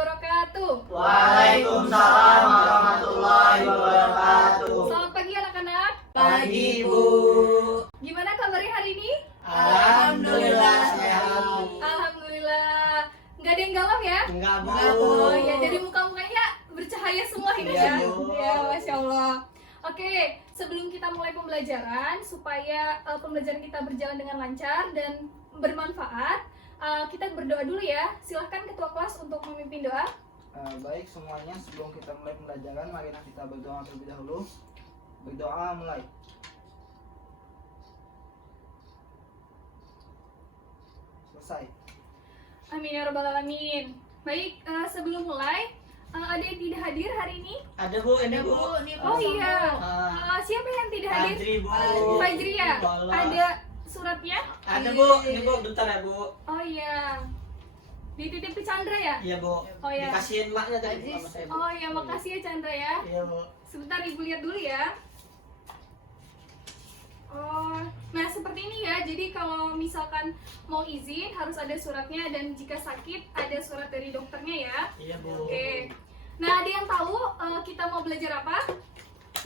wabarakatuh. Waalaikumsalam warahmatullahi wabarakatuh. Selamat pagi anak-anak. Pagi, Bu. Gimana kabarnya hari ini? Alhamdulillah sehat. Alhamdulillah. Nggak ada yang galau ya? Enggak, Bu. Oh ya, dari muka-mukanya bercahaya semua ini Iya, ya. Bu. Ya, Masya Allah. Oke, sebelum kita mulai pembelajaran, supaya pembelajaran kita berjalan dengan lancar dan bermanfaat, kita berdoa dulu ya. Silahkan ketua kelas untuk memimpin doa. Baik semuanya, sebelum kita mulai pembelajaran, mari kita berdoa terlebih dahulu. Berdoa mulai. Selesai. Amin ya rabbal alamin. Baik, sebelum mulai, ada yang tidak hadir hari ini? Ada, Bu, ini, Bu. Oh iya. Ah, Siapa yang tidak hadir? Fajri, Bu. Fajri ya? Walah. Ada suratnya? Ada, Bu. Ini, Bu, bentar ya, Bu. Oh iya. Dititip ke Chandra ya? Iya, Bu. Oh, iya. Dikasihin maknya tadi sama saya, Bu. Oh iya, makasih ya Chandra ya. Iya, Bu. Sebentar Ibu lihat dulu ya. Oh, nah seperti ini ya. Jadi kalau misalkan mau izin harus ada suratnya, dan jika sakit ada surat dari dokternya ya. Iya, Bu. Oke. Nah, ada yang tahu kita mau belajar apa?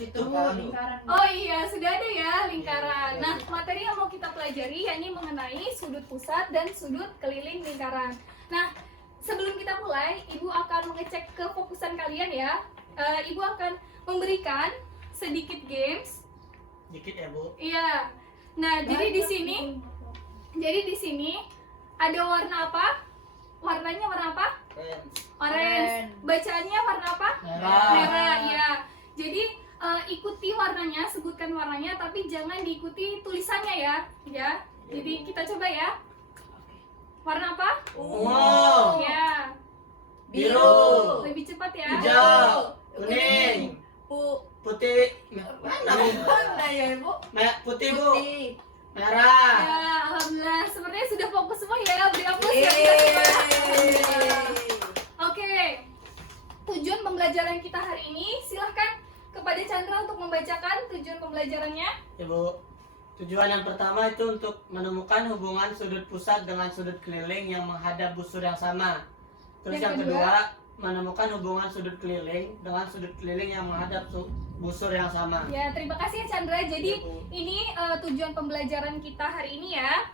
Itu Lingkaran. Oh iya, sudah ada ya lingkaran. Nah, materi yang mau kita pelajari yakni mengenai sudut pusat dan sudut keliling lingkaran. Nah, sebelum kita mulai, Ibu akan mengecek kefokusan kalian ya. Ibu akan memberikan sedikit games. Dikit ya, Bu. Iya. Nah, jadi di sini ada warna apa? Warnanya warna apa? Orange. Bacaannya warna apa? Merah. Merah, ya. Jadi ikuti warnanya, sebutkan warnanya, tapi jangan diikuti tulisannya ya. Ya. Jadi kita coba ya. Warna apa? Ungu. Ya. Biru. Lebih cepat ya. Hijau. Kuning. Putih. Mana, Bu? Mana ya, Bu? Putih, Bu. Putih. Merah. Ya, alhamdulillah. Sebenarnya sudah fokus semua ya. Beri hapus ya. Oke. Tujuan pembelajaran kita hari ini, silahkan kepada Chandra untuk membacakan tujuan pembelajarannya. Ya, Bu. Tujuan yang pertama itu untuk menemukan hubungan sudut pusat dengan sudut keliling yang menghadap busur yang sama. Terus Yang yang kedua? kedua, menemukan hubungan sudut keliling dengan sudut keliling yang menghadap busur yang sama. Ya, terima kasih ya Chandra. Jadi Ya, Bu. ini tujuan pembelajaran kita hari ini ya.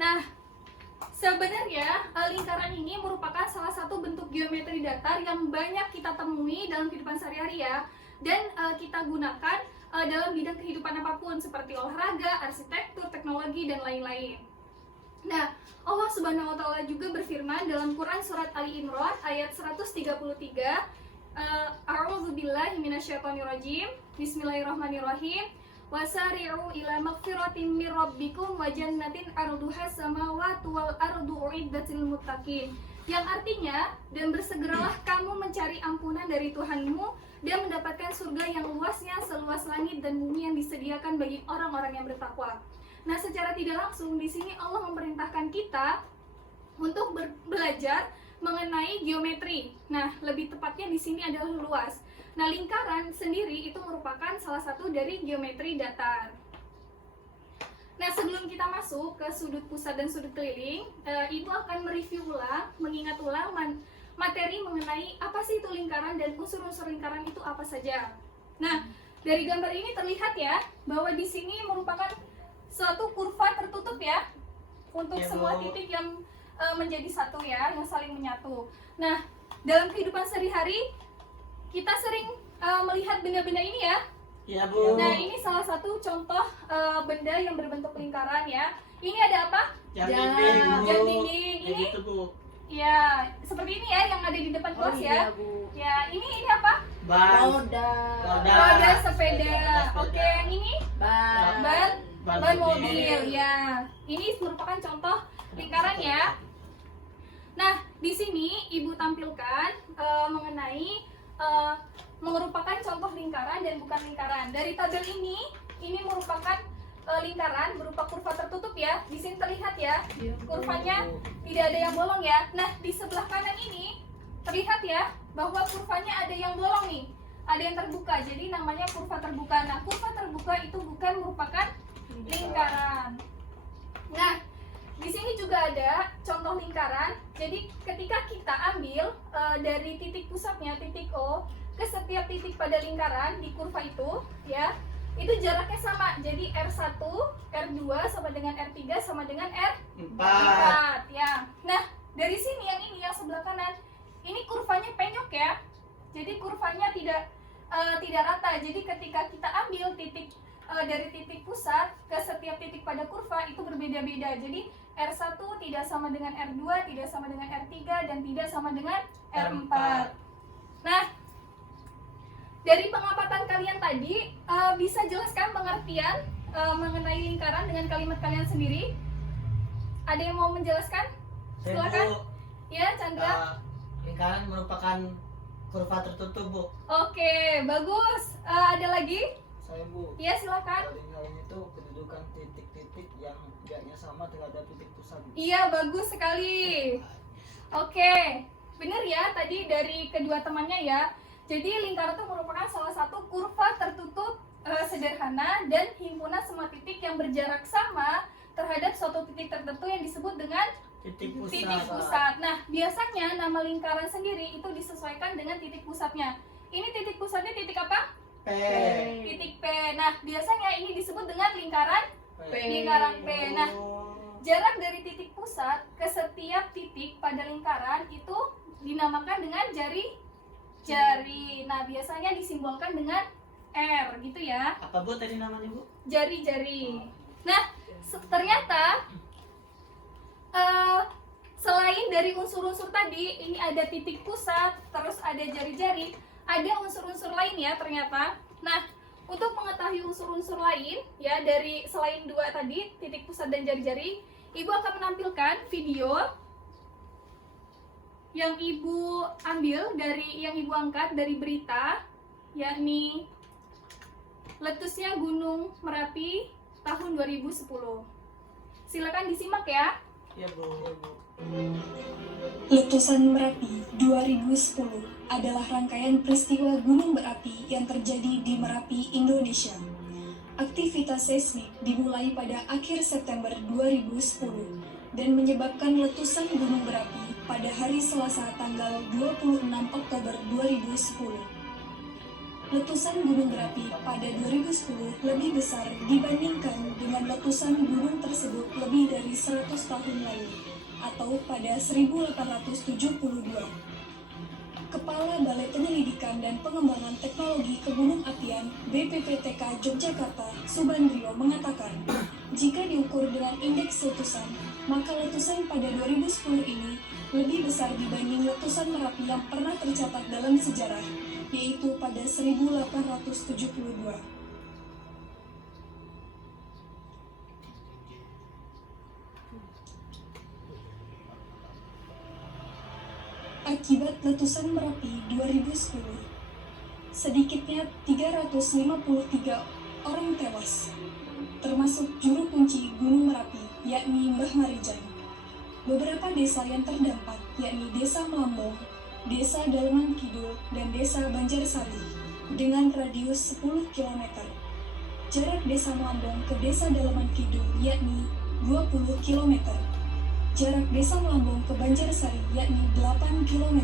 Nah, sebenarnya lingkaran ini merupakan salah satu bentuk geometri datar yang banyak kita temui dalam kehidupan sehari-hari ya. Dan kita gunakan dalam bidang kehidupan apapun seperti olahraga, arsitektur, teknologi, dan lain-lain. Nah, Allah Subhanahu wa Ta'ala juga berfirman dalam Quran surat Ali Imran ayat 133, A'udzubillahi minasyaitonirrajim. Bismillahirrahmanirrahim. Wasari'u ila magfiratin mir rabbikum wa jannatin 'arduhas samawati wal ardu uiddat lil muttaqin. Yang artinya, dan bersegeralah kamu mencari ampunan dari Tuhanmu dan mendapatkan surga yang luasnya seluas langit dan bumi yang disediakan bagi orang-orang yang bertakwa. Nah, secara tidak langsung di sini Allah memerintahkan kita untuk belajar mengenai geometri. Nah, lebih tepatnya di sini adalah luas. Nah, lingkaran sendiri itu merupakan salah satu dari geometri datar. Nah, sebelum kita masuk ke sudut pusat dan sudut keliling, Ibu akan mereview ulang, mengingat ulang materi mengenai apa sih itu lingkaran dan unsur-unsur lingkaran itu apa saja. Nah, dari gambar ini terlihat ya bahwa di sini merupakan suatu kurva tertutup ya untuk Ya, semua Bu. titik yang menjadi satu ya, yang saling menyatu. Nah, dalam kehidupan sehari-hari kita sering melihat benda-benda ini ya. Iya, Bu. Nah, ini salah satu contoh benda yang berbentuk lingkaran ya. Ini ada apa? Jam Jam. dinding, Bu. Jam dinding. Ya Ini? gitu, Bu. Ya, seperti ini ya yang ada di depan kelas ya. Bu. Ya, ini apa? Ban. Roda. Roda. Roda sepeda. Oke, yang ini Ban. ban mobil. Ya, ini merupakan contoh lingkaran ya. Nah, di sini Ibu tampilkan mengenai merupakan contoh lingkaran dan bukan lingkaran. Dari tabel ini merupakan lingkaran berupa kurva tertutup ya. Di sini terlihat ya, kurvanya tidak ada yang bolong ya. Nah, di sebelah kanan ini terlihat ya bahwa kurvanya ada yang bolong nih, ada yang terbuka. Jadi namanya kurva terbuka. Nah, kurva terbuka itu bukan merupakan lingkaran. Nah, di sini juga ada contoh lingkaran. Jadi ketika kita ambil dari pusatnya, titik O, ke setiap titik pada lingkaran di kurva itu, ya, itu jaraknya sama. Jadi R1, R2 sama dengan R3 sama dengan R4, 4. ya. Nah, dari sini yang ini yang sebelah kanan, ini kurvanya penyok ya. Jadi kurvanya tidak rata. Jadi ketika kita ambil titik dari titik pusat ke setiap titik pada kurva itu berbeda-beda. Jadi R1 tidak sama dengan R2, tidak sama dengan R3, dan tidak sama dengan R4. Nah, dari pengamatan kalian tadi, bisa jelaskan pengertian mengenai lingkaran dengan kalimat kalian sendiri? Ada yang mau menjelaskan? Saya, Silakan. Bu, Ya, Chandra. lingkaran merupakan kurva tertutup, Bu. Oke, bagus. Ada lagi? Saya Bu. Ya, silakan. Lingkaran itu kedudukan titik-titik yang jaraknya sama terhadap titik pusat. Iya, bagus sekali. Oke, benar ya tadi dari kedua temannya ya. Jadi lingkaran itu merupakan salah satu kurva tertutup sederhana dan himpunan semua titik yang berjarak sama terhadap suatu titik tertentu yang disebut dengan Titik pusat. titik pusat. Nah, biasanya nama lingkaran sendiri itu disesuaikan dengan titik pusatnya. Ini titik pusatnya titik apa? P. Titik P. Nah, biasanya ini disebut dengan lingkaran P. lingkaran P. Nah, jarak dari titik pusat ke setiap titik pada lingkaran itu dinamakan dengan jari. Nah, biasanya disimbolkan dengan R gitu ya. Apa, Bu, tadi namanya, Bu? Jari-jari. Nah, ternyata selain dari unsur-unsur tadi, ini ada titik pusat, terus ada jari-jari, ada unsur-unsur lain ya ternyata. Nah, untuk mengetahui unsur-unsur lain ya dari selain dua tadi, titik pusat dan jari-jari, Ibu akan menampilkan video yang Ibu ambil yang Ibu angkat dari berita, yakni letusnya Gunung Merapi tahun 2010. Silakan disimak ya. Iya, Bu. Letusan Merapi 2010 adalah rangkaian peristiwa gunung berapi yang terjadi di Merapi, Indonesia. Aktivitas seismik dimulai pada akhir September 2010 dan menyebabkan letusan gunung berapi pada hari Selasa tanggal 26 Oktober 2010. Letusan gunung berapi pada 2010 lebih besar dibandingkan dengan letusan gunung tersebut lebih dari 100 tahun lalu, atau pada 1872. Kepala Balai Penyelidikan dan Pengembangan Teknologi Kegunung-apian BPPTK Yogyakarta, Subandrio mengatakan, jika diukur dengan indeks letusan, maka letusan pada 2010 ini lebih besar dibanding letusan Merapi yang pernah tercatat dalam sejarah, yaitu pada 1872. Akibat letusan Merapi 2010, sedikitnya 353 orang tewas, termasuk juru kunci Gunung Merapi, yakni Mbah Marijan. Beberapa desa yang terdampak, yakni Desa Melambong, Desa Dalaman Kidul, dan Desa Banjarsari, dengan radius 10 km. Jarak Desa Melambong ke Desa Dalaman Kidul yakni 20 km. Jarak Desa Melambong ke Banjarsari yakni 8 km.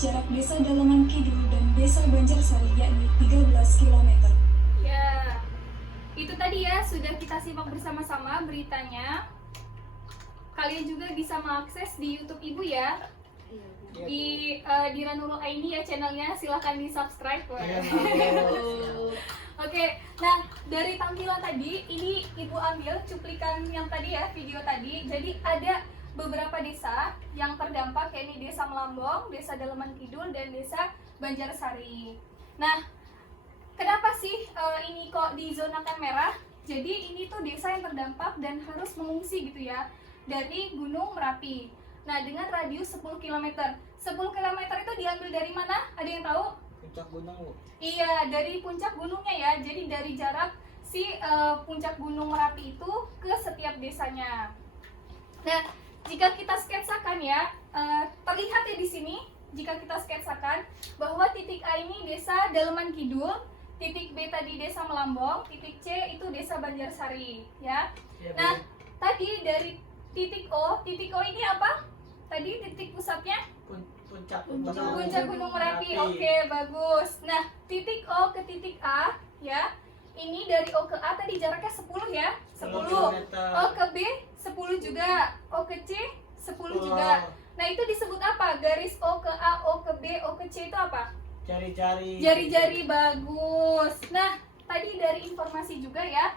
Jarak Desa Dalaman Kidul dan Desa Banjarsari yakni 13 km. Ya, itu tadi ya sudah kita simak bersama-sama beritanya. Kalian juga bisa mengakses di YouTube Ibu ya. Di Ranurul Aini ya channelnya, silahkan di subscribe. Oke, nah dari tampilan tadi ini Ibu ambil cuplikan yang tadi ya, video tadi. Jadi ada beberapa desa yang terdampak, yakni Desa Melambong, Desa Dalaman Kidul, dan Desa Banjarsari. Nah, kenapa sih ini kok dizonakan merah? Jadi ini tuh desa yang terdampak dan harus mengungsi gitu ya dari Gunung Merapi. Nah, dengan radius 10 km. 10 km itu diambil dari mana? Ada yang tahu? Puncak gunung, Bu. Iya, dari puncak gunungnya ya. Jadi dari jarak si puncak Gunung Merapi itu ke setiap desanya. Nah, jika kita sketsakan ya, terlihat ya di sini. Jika kita sketsakan bahwa titik A ini Desa Dalaman Kidul, titik B tadi Desa Melambong, titik C itu Desa Banjarsari, ya. Nah, tadi dari titik O ini apa? Tadi titik pusatnya Puncak Puncak Gunung Merapi. Oke, bagus. Nah, titik O ke titik A ya. Ini dari O ke A tadi jaraknya 10 ya. 10. O ke B 10 juga. O ke C 10 juga. Nah, itu disebut apa? Garis O ke A, O ke B, O ke C itu apa? Jari-jari. Jari-jari, bagus. Nah, tadi dari informasi juga ya,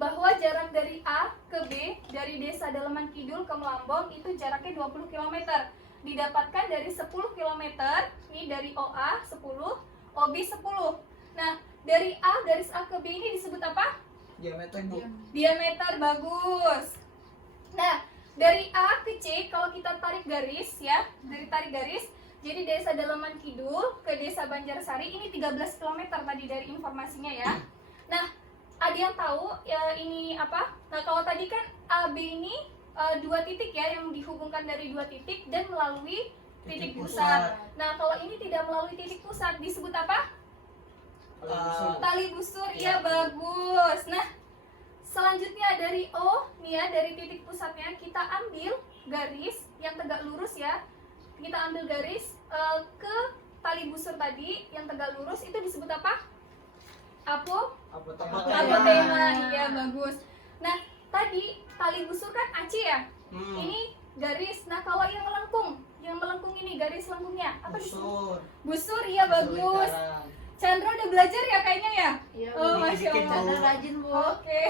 bahwa jarak dari A ke B, dari Desa Daleman Kidul ke Melambong itu jaraknya 20 km. Didapatkan dari 10 km, ini dari OA 10, OB 10. Nah, dari A, garis A ke B ini disebut apa? Diameter, Bu. Diameter, bagus. Nah, dari A ke C kalau kita tarik garis ya, dari tarik garis, jadi Desa Daleman Kidul ke Desa Banjarsari ini 13 km tadi dari informasinya ya. Nah, ada yang tahu ya ini apa? Nah, kalau tadi kan AB ini dua titik ya yang dihubungkan dari dua titik dan melalui titik pusat. Nah, kalau ini tidak melalui titik pusat disebut apa? Tali busur. Ya, bagus. Nah, selanjutnya dari O nih ya, dari titik pusatnya kita ambil garis yang tegak lurus ya. Kita ambil garis ke tali busur tadi yang tegak lurus itu disebut apa? Apotema. Iya, bagus. Nah, tadi tali busur kan AC ya? Ini garis. Nah, kalau yang melengkung ini garis lengkungnya apa disebut? Busur. Iya, bagus. Chandra udah belajar ya kayaknya ya? Iya, Oh, Masya dikit-dikit, Allah. Chandra rajin, Bu. Oke.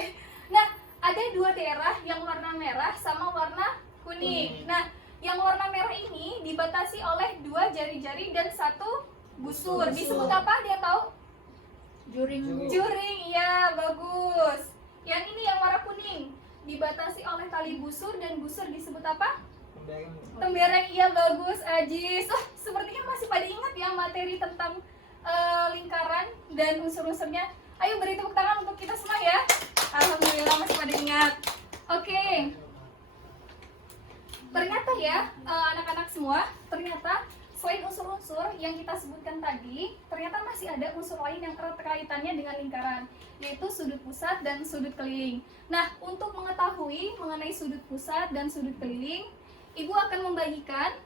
Nah, ada dua daerah yang warna merah sama warna kuning. Nah, yang warna merah ini dibatasi oleh dua jari-jari dan satu busur. Disebut apa? Dia tahu? Juring, Bu. Juring. Iya, bagus. Yang ini yang warna kuning dibatasi oleh tali busur dan busur disebut apa? Tembereng. Iya, bagus, Ajis. Oh, sepertinya masih pada ingat ya materi tentang lingkaran dan unsur-unsurnya. Ayo beri tepuk tangan untuk kita semua ya. Alhamdulillah masih pada ingat. Oke. Ternyata ya anak-anak semua, ternyata selain unsur-unsur yang kita sebutkan tadi, ternyata masih ada unsur lain yang erat kaitannya dengan lingkaran, yaitu sudut pusat dan sudut keliling. Nah, untuk mengetahui mengenai sudut pusat dan sudut keliling, Ibu akan membagikan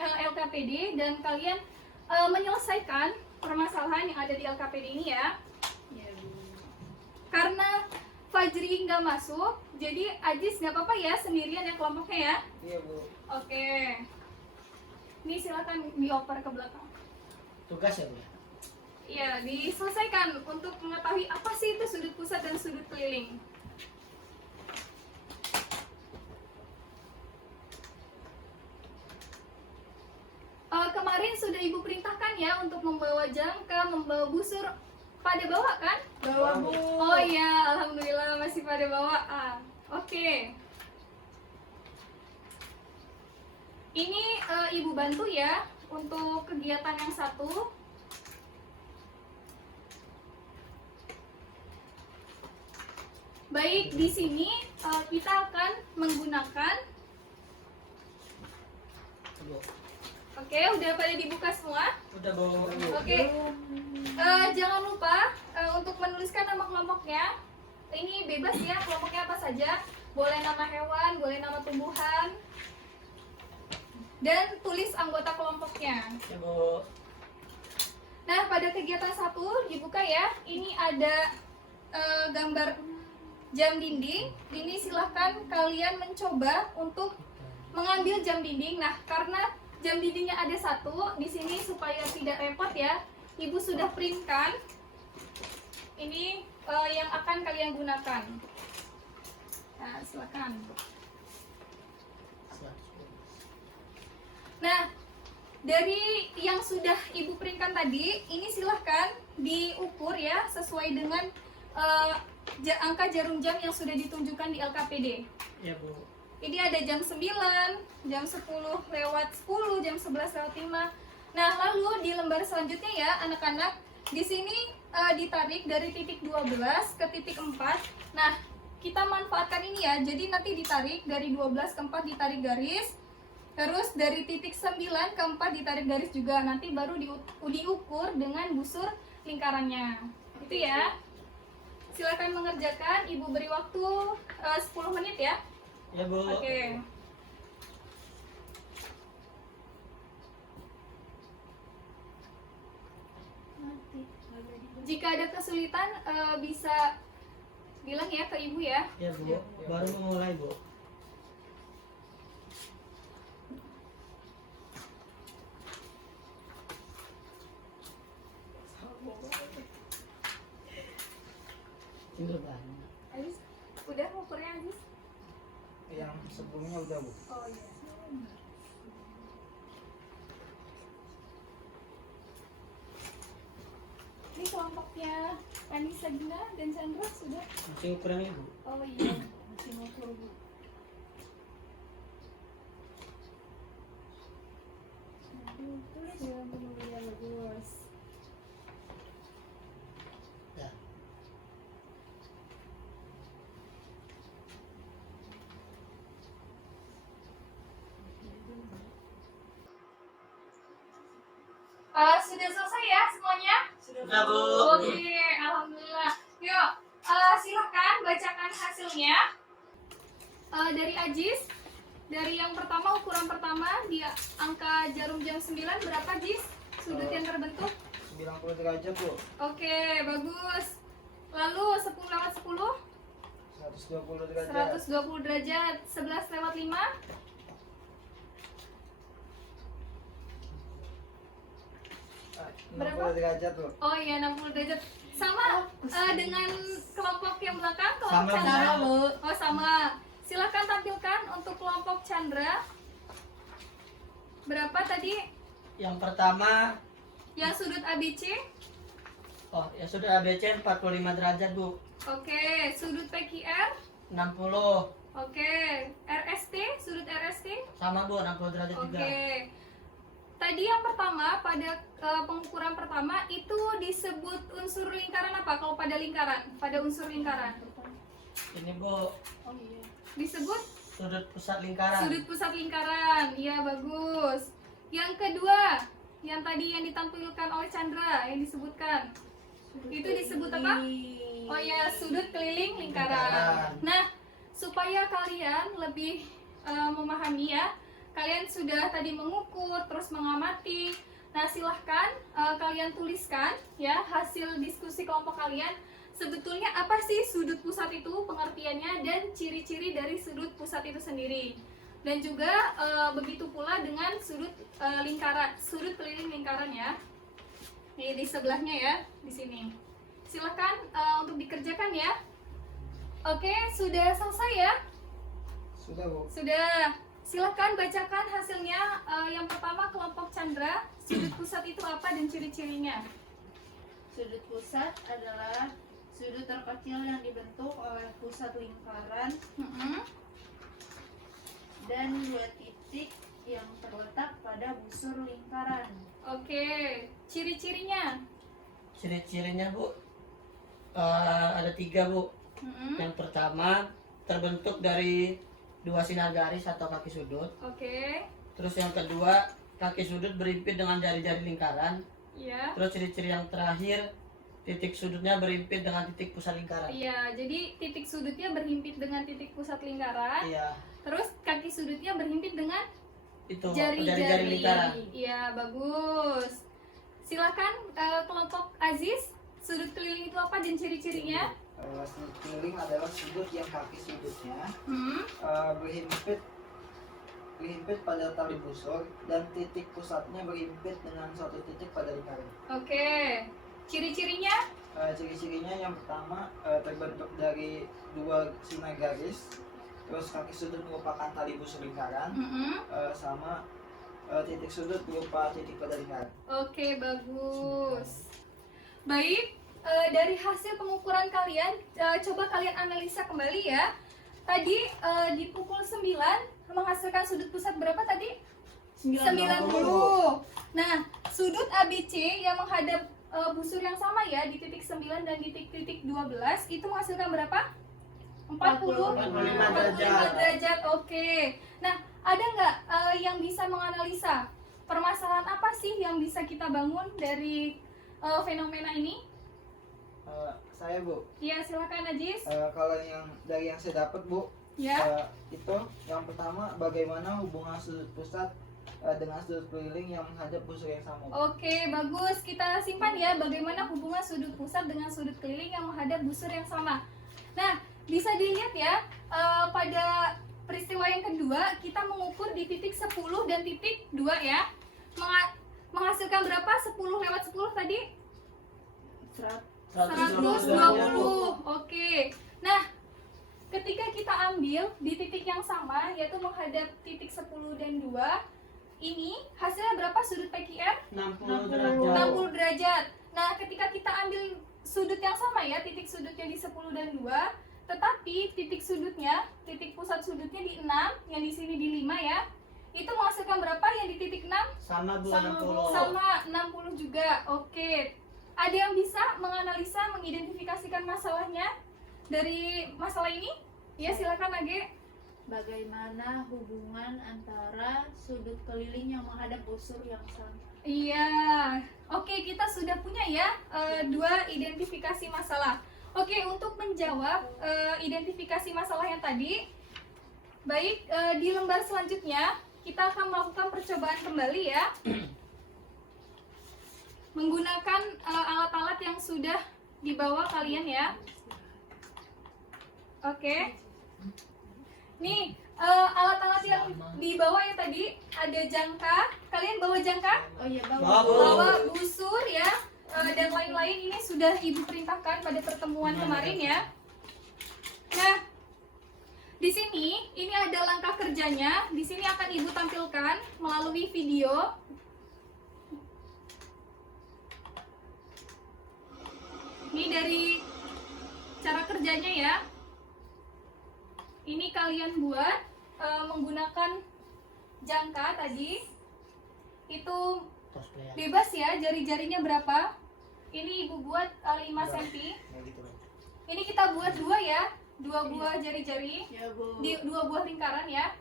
LKPD dan kalian menyelesaikan permasalahan yang ada di LKPD ini ya. Karena Fajri nggak masuk, jadi Ajis nggak apa-apa ya sendirian ya kelompoknya ya. Iya, Bu. Oke. Ini silakan dioper ke belakang. Tugas ya, Bu? Iya, diselesaikan untuk mengetahui apa sih itu sudut pusat dan sudut keliling. Kemarin sudah Ibu perintahkan ya untuk membawa jangka, membawa busur. Pada bawa kan? Bawa, Bu. Oh iya, alhamdulillah masih pada bawa. Oke. Ini Ibu bantu ya untuk kegiatan yang satu. Baik, di sini kita akan menggunakan. Oke, udah pada dibuka semua? Udah, Bu. Oke. Jangan lupa untuk menuliskan nama kelompoknya. Ini bebas ya, kelompoknya apa saja. Boleh nama hewan, boleh nama tumbuhan. Dan tulis anggota kelompoknya. Ya, Bu. Nah, pada kegiatan satu dibuka ya. Ini ada gambar jam dinding. Ini silahkan kalian mencoba untuk mengambil jam dinding. Nah, karena jam dindingnya ada satu di sini supaya tidak repot ya. Ibu sudah printkan. Ini yang akan kalian gunakan. Nah, silakan. Nah, dari yang sudah Ibu printkan tadi, ini silahkan diukur ya sesuai dengan angka jarum jam yang sudah ditunjukkan di LKPD. Ya, Bu. Ini ada jam 9, jam 10:10, jam 11:05. Nah, lalu di lembar selanjutnya ya anak-anak, di sini ditarik dari titik 12 ke titik 4. Nah, kita manfaatkan ini ya. Jadi nanti ditarik dari 12 ke 4 ditarik garis. Terus dari titik 9 ke 4 ditarik garis juga. Nanti baru diukur dengan busur lingkarannya. Itu ya. Silakan mengerjakan. Ibu beri waktu 10 menit ya. Ya, Bu. Oke. Jika ada kesulitan bisa bilang ya ke ibu ya. Ya Bu, baru memulai Bu. Tidur banget. Aziz, udah ngukurnya Aziz? Yang sebelumnya udah Bu. Oh iya. Ini kelompoknya Anissa Gina dan Chandra sudah. Masih ukuran ini Bu. Oh iya, masih ngukur bu. Ya, bagus. Ya. Sudah selesai ya semuanya? Sudah Bu. Oke, alhamdulillah. Yuk, silahkan bacakan hasilnya. Dari Ajis, dari yang pertama ukuran pertama di angka jarum jam 9 berapa Jis? Sudut yang terbentuk? 90 derajat Bu. Oke, bagus. Lalu 10 lewat 10? 120 derajat. 120 derajat. 11 lewat 5? 60 Berapa? derajat Bu. Oh iya, 60 derajat. Sama dengan kelompok yang belakang, kelompok Sama, Bu. Chandra? Sama, Bu. Oh sama. Silahkan tampilkan untuk kelompok Chandra. Berapa tadi Yang pertama, yang sudut ABC? oh ya sudah ABC 45 derajat Bu. Oke, sudut PQR? 60. Oke, RST, sudut RST? Sama Bu, 60 derajat juga. Oke. Tadi yang pertama pada pengukuran pertama itu disebut unsur lingkaran apa? Kalau pada lingkaran, pada unsur lingkaran. Ini Bu, Oh iya. Disebut sudut pusat lingkaran. sudut pusat lingkaran. Iya, bagus. Yang kedua, yang tadi yang ditampilkan oleh Chandra yang disebutkan. Itu disebut apa? Oh ya, sudut keliling lingkaran. Nah, supaya kalian lebih memahami ya, kalian sudah tadi mengukur, terus mengamati. Nah, silahkan kalian tuliskan ya hasil diskusi kelompok kalian. Sebetulnya apa sih sudut pusat itu, pengertiannya, dan ciri-ciri dari sudut pusat itu sendiri. Dan juga begitu pula dengan sudut lingkaran, sudut keliling lingkaran ya. Nih di sebelahnya ya, di sini. Silahkan untuk dikerjakan ya. Oke, sudah selesai ya? Sudah Bu. Sudah. Silahkan bacakan hasilnya. Yang pertama kelompok Chandra, sudut pusat itu apa dan ciri-cirinya? Sudut pusat adalah sudut terkecil yang dibentuk oleh pusat lingkaran Mm-mm. dan dua titik yang terletak pada busur lingkaran. Oke, ciri-cirinya? Ciri-cirinya Bu, ada 3 Bu. Mm-mm. Yang pertama, terbentuk dari 2 sinar garis atau kaki sudut. Oke, Terus yang kedua, kaki sudut berimpit dengan jari-jari lingkaran. iya. Terus ciri-ciri yang terakhir, titik sudutnya berimpit dengan titik pusat lingkaran. Iya, jadi titik sudutnya berhimpit dengan titik pusat lingkaran. Iya, Terus kaki sudutnya berhimpit dengan itu jari-jari jari-jari lingkaran. Iya, bagus. Silakan kelompok Aziz, sudut keliling itu apa dan ciri-cirinya? Sudut keliling adalah sudut yang kaki sudutnya berhimpit pada tali busur dan titik pusatnya berhimpit dengan suatu titik pada lingkaran. Oke. Ciri-cirinya? Ciri-cirinya yang pertama terbentuk dari 2 sinar garis, terus kaki sudut merupakan tali busur lingkaran, Mm-mm. sama titik sudut berupa titik pada lingkaran. Oke, bagus. Baik, dari hasil pengukuran kalian, coba kalian analisa kembali ya. Tadi di pukul 9 menghasilkan sudut pusat berapa tadi? 90. Nah, sudut ABC yang menghadap busur yang sama ya di titik 9 dan di titik 12 itu menghasilkan berapa? 45 derajat. Oke. Nah, ada nggak yang bisa menganalisa permasalahan apa sih yang bisa kita bangun dari fenomena ini? Saya Bu, Iya, silakan Najis. kalau dari yang saya dapat Bu, Ya. itu yang pertama bagaimana hubungan sudut pusat dengan sudut keliling yang menghadap busur yang sama. Oke, bagus. Kita simpan ya bagaimana hubungan sudut pusat dengan sudut keliling yang menghadap busur yang sama. Nah, bisa dilihat ya, pada peristiwa yang kedua kita mengukur di titik 10 dan titik 2 ya. Menghasilkan berapa? 10 lewat 10 tadi? 120. Oke. Nah, ketika kita ambil di titik yang sama, yaitu menghadap titik 10 dan 2, ini hasilnya berapa sudut PQR? 60 derajat. 60 derajat. Nah, ketika kita ambil sudut yang sama ya, titik sudutnya di 10 dan 2, tetapi titik sudutnya, titik pusat sudutnya di 6, yang di sini di 5 ya. Itu menghasilkan berapa yang di titik 6? Sama Bu, Sama 60. Sama 60 juga. Oke. Ada yang bisa menganalisa, mengidentifikasikan masalahnya dari masalah ini? Ya, silakan Age. Bagaimana hubungan antara sudut keliling yang menghadap busur yang sama? Iya. Oke, kita sudah punya ya dua identifikasi masalah. Oke, untuk menjawab identifikasi masalah yang tadi, baik di lembar selanjutnya kita akan melakukan percobaan kembali ya. Menggunakan alat-alat yang sudah dibawa kalian ya. Oke. Nih, alat-alat yang dibawa ya tadi ada jangka. Kalian bawa jangka? Oh iya, Bawa. Bawa busur ya. Dan lain-lain ini sudah Ibu perintahkan pada pertemuan kemarin ya. Nah, di sini ini ada langkah kerjanya. Di sini akan Ibu tampilkan melalui video. Ini dari cara kerjanya ya. Ini kalian buat menggunakan jangka tadi. Itu bebas ya, jari-jarinya berapa. Ini Ibu buat 5 cm. Ini kita buat 2 ya, 2 buah jari-jari Ya, Bu. di 2 buah lingkaran ya.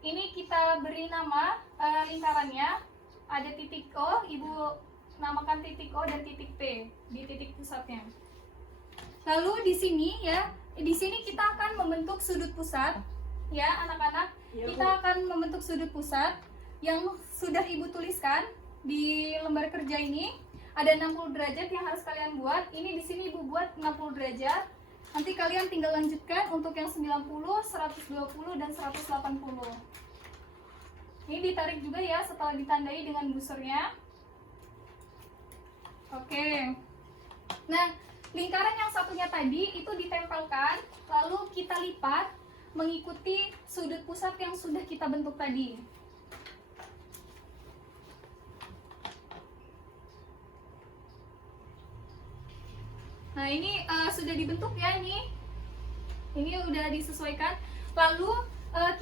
Ini kita beri nama lingkarannya. Ada titik O, Ibu namakan titik O dan titik P di titik pusatnya. Lalu di sini ya, di sini kita akan membentuk sudut pusat ya anak-anak. Ya, Kita akan membentuk sudut pusat yang sudah Ibu tuliskan di lembar kerja ini. Ada 60 derajat yang harus kalian buat. Ini di sini Ibu buat 60 derajat. Nanti kalian tinggal lanjutkan untuk yang 90, 120 dan 180. Ini ditarik juga ya setelah ditandai dengan busurnya. Oke. Nah, lingkaran yang satunya tadi itu ditempelkan, lalu kita lipat mengikuti sudut pusat yang sudah kita bentuk tadi. Nah, ini sudah dibentuk ya ini. Ini udah disesuaikan. Lalu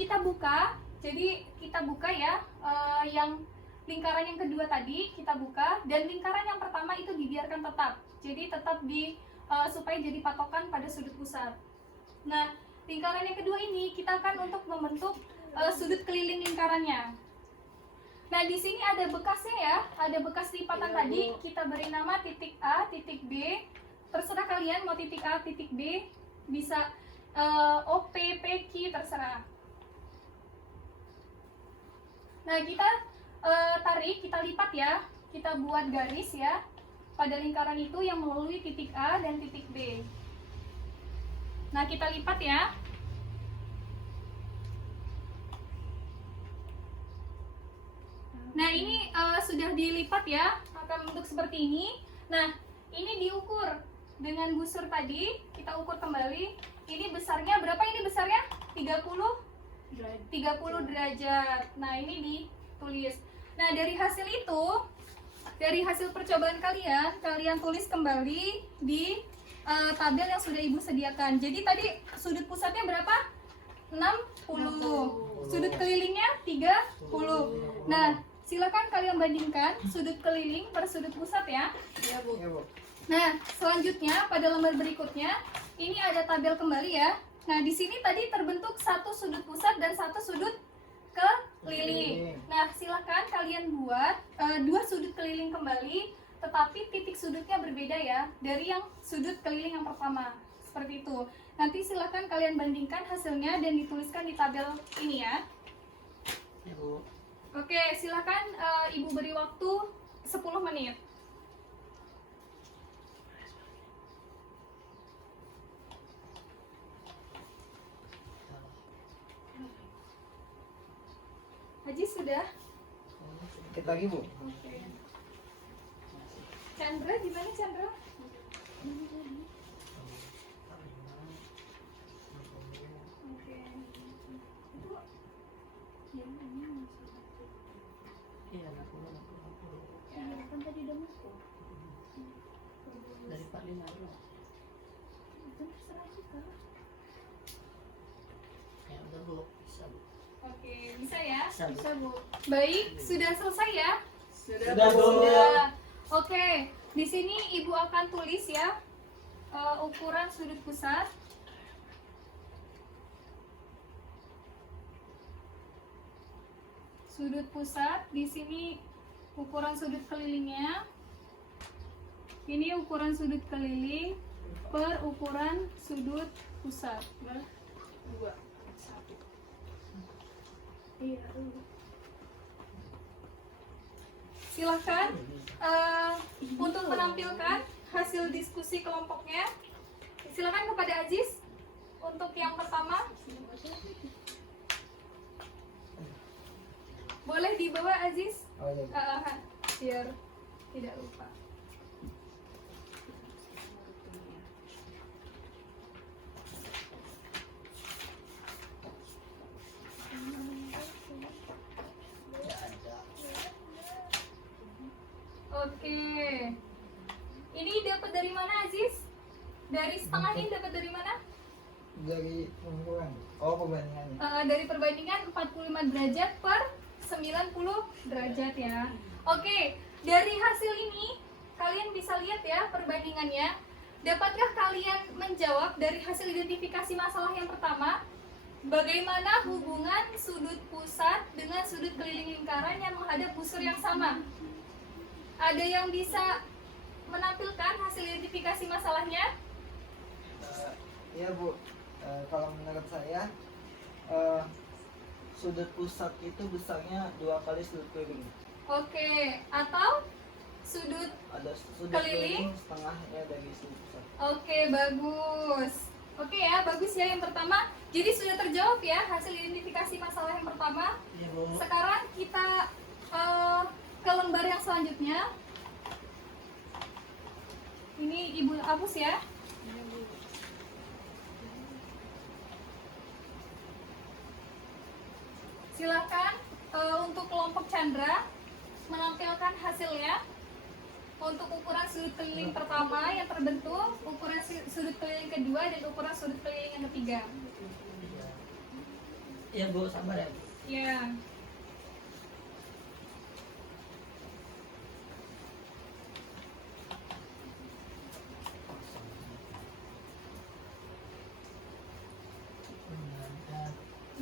kita buka. Jadi kita buka ya yang lingkaran yang kedua tadi kita buka, dan lingkaran yang pertama itu dibiarkan tetap. Jadi tetap supaya jadi patokan pada sudut pusat. Nah, lingkaran yang kedua ini kita akan untuk membentuk sudut keliling lingkarannya. Nah, di sini ada bekasnya ya, ada bekas lipatan tadi. Kita beri nama titik A, titik B. Terserah kalian mau titik A, titik B, bisa O, P, P, Q, terserah. Nah, kita tarik, kita lipat ya, kita buat garis ya pada lingkaran itu yang melalui titik A dan titik B. Nah, kita lipat ya. Nah, ini sudah dilipat ya, akan bentuk seperti ini. Nah, ini diukur dengan busur tadi, kita ukur kembali. Ini besarnya berapa? Ini besarnya 30 derajat. Nah, ini ditulis. Nah, dari hasil itu, dari hasil percobaan kalian tulis kembali di tabel yang sudah Ibu sediakan. Jadi tadi sudut pusatnya berapa? 60. Sudut kelilingnya 30. Nah, silakan kalian bandingkan sudut keliling per sudut pusat ya. Ya, Bu. Nah, selanjutnya pada lembar berikutnya ini ada tabel kembali ya. Nah, di sini tadi terbentuk satu sudut pusat dan satu sudut keliling. Nah, silakan kalian buat 2 sudut keliling kembali, tetapi titik sudutnya berbeda ya dari yang sudut keliling yang pertama. Seperti itu. Nanti silakan kalian bandingkan hasilnya dan dituliskan di tabel ini ya. Ibu. Oke, silakan Ibu beri waktu 10 menit. Haji sudah? Kita lagi Bu. Oke. Chandra gimana Chandra? Oke. Iya, Ya, kan tadi udah masuk. dari 45 bro. Itu terserah kita. Ya udah bu, bisa bu. Oke, bisa ya? Bisa bu. Bisa Bu. Baik, sudah selesai ya? Sudah Sudah, Bu. Sudah. Oke, di sini Ibu akan tulis ya ukuran sudut pusat. Sudut pusat di sini ukuran sudut kelilingnya. Ini ukuran sudut keliling per ukuran sudut pusat. 2 1. Iya. Silahkan untuk menampilkan hasil diskusi kelompoknya. Silakan kepada Aziz untuk yang pertama. Boleh dibawa Aziz, Oh iya. biar tidak lupa. Oke. Ini dapat dari mana Aziz? Dari setengah ini dapat dari mana? Dari pengukuran. Oh perbandingannya. Dari perbandingan 45 derajat per 90 derajat ya. Oke, dari hasil ini kalian bisa lihat ya perbandingannya. Dapatkah kalian menjawab dari hasil identifikasi masalah yang pertama? Bagaimana hubungan sudut pusat dengan sudut keliling lingkaran yang menghadap busur yang sama? Ada yang bisa menampilkan hasil identifikasi masalahnya? Iya Bu. Kalau menurut saya sudut pusat itu besarnya 2 kali sudut keliling. Oke, atau sudut. Ada sudut Keliling? keliling setengahnya dari sudut pusat. Oke, bagus. Oke ya, bagus ya yang pertama. Jadi sudah terjawab ya hasil identifikasi masalah yang pertama. Iya bu. Sekarang kita ke lembar yang selanjutnya. Ini Ibu hapus ya. Silakan untuk kelompok Chandra menampilkan hasilnya. Untuk ukuran sudut keliling pertama yang terbentuk, ukuran sudut keliling kedua, dan ukuran sudut keliling yang ketiga. Iya bu, sabar ya bu. Ya.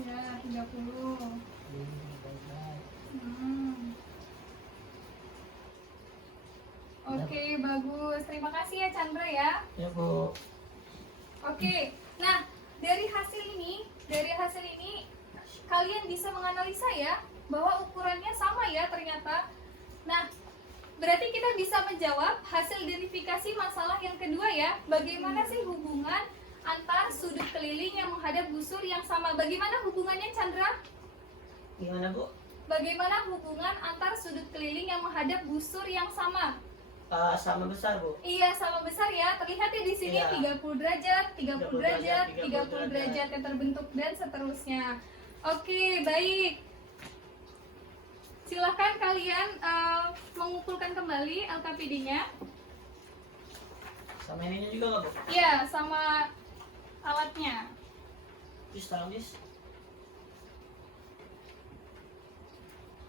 Ya, 30. Oke, bagus. Terima kasih ya Chandra ya. Iya bu. Oke. Nah, dari hasil ini kalian bisa menganalisa ya bahwa ukurannya sama ya ternyata. Nah, berarti kita bisa menjawab hasil identifikasi masalah yang kedua ya. Bagaimana sih hubungan antar sudut keliling yang menghadap busur yang sama? Bagaimana hubungannya Chandra? Gimana bu? Bagaimana hubungan antar sudut keliling yang menghadap busur yang sama? Sama besar bu. Iya, sama besar ya. Terlihat ya di sini Iya. 30 derajat, 30 derajat, 30 30 derajat yang terbentuk dan seterusnya. Oke, baik. Silahkan kalian mengumpulkan kembali LKPD-nya. Sama ininya juga nggak bu? Iya, sama alatnya. Dis, tolong dis.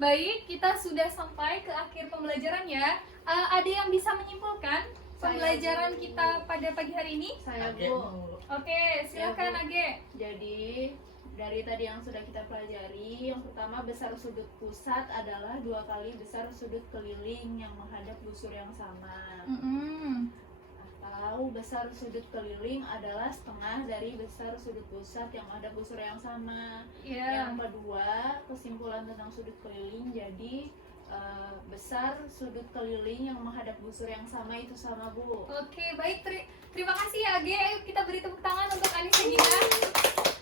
Baik, kita sudah sampai ke akhir pembelajaran ya. Ada yang bisa menyimpulkan pembelajaran kita pada pagi hari ini? Saya Adek Bu. mau. Oke, silakan Ya, Bu. Age. Jadi dari tadi yang sudah kita pelajari, yang pertama besar sudut pusat adalah 2 kali besar sudut keliling yang menghadap busur yang sama. Mm-mm. Atau tahu besar sudut keliling adalah setengah dari besar sudut pusat yang ada busur yang sama. Iya. Yang kedua, kesimpulan tentang sudut keliling jadi besar sudut keliling yang menghadap busur yang sama itu sama, Bu. Oke, baik. Terima kasih ya, Age. Ayo kita beri tepuk tangan untuk Anissa Gina.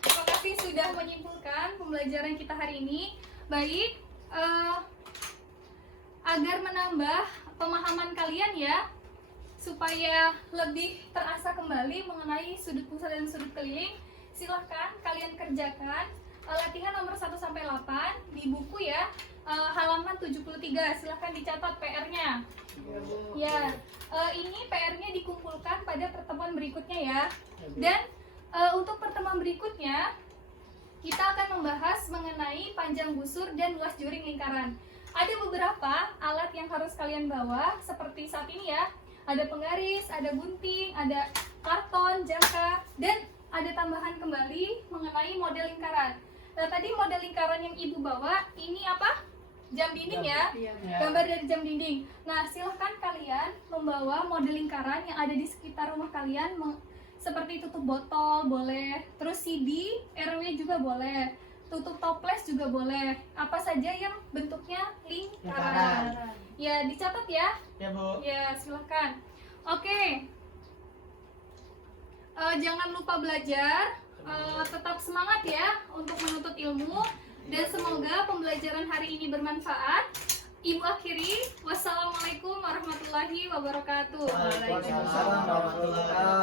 Terima kasih sudah menyimpulkan pembelajaran kita hari ini. Baik, agar menambah pemahaman kalian ya, supaya lebih terasa kembali mengenai sudut pusat dan sudut keliling, silahkan kalian kerjakan latihan nomor 1-8 di buku ya, halaman 73. Silahkan dicatat PR-nya. Ya, ini PR-nya dikumpulkan pada pertemuan berikutnya ya. Dan untuk pertemuan berikutnya kita akan membahas mengenai panjang busur dan luas juring lingkaran. Ada beberapa alat yang harus kalian bawa seperti saat ini ya. Ada penggaris, ada gunting, ada karton, jangka, dan ada tambahan kembali mengenai model lingkaran. Nah, tadi model lingkaran yang ibu bawa ini apa? Jam dinding ya? Iya. Gambar dari jam dinding. Nah, silahkan kalian membawa model lingkaran yang ada di sekitar rumah kalian, seperti tutup botol boleh, terus CD, RW juga boleh, tutup toples juga boleh, apa saja yang bentuknya lingkaran. Ya, dicatat ya. Ya, Bu. Ya, silahkan. Oke. Jangan lupa belajar, tetap semangat ya untuk menuntut ilmu, dan semoga pembelajaran hari ini bermanfaat. Ibu akhiri, wassalamualaikum warahmatullahi wabarakatuh. Waalaikumsalam warahmatullahi wabarakatuh.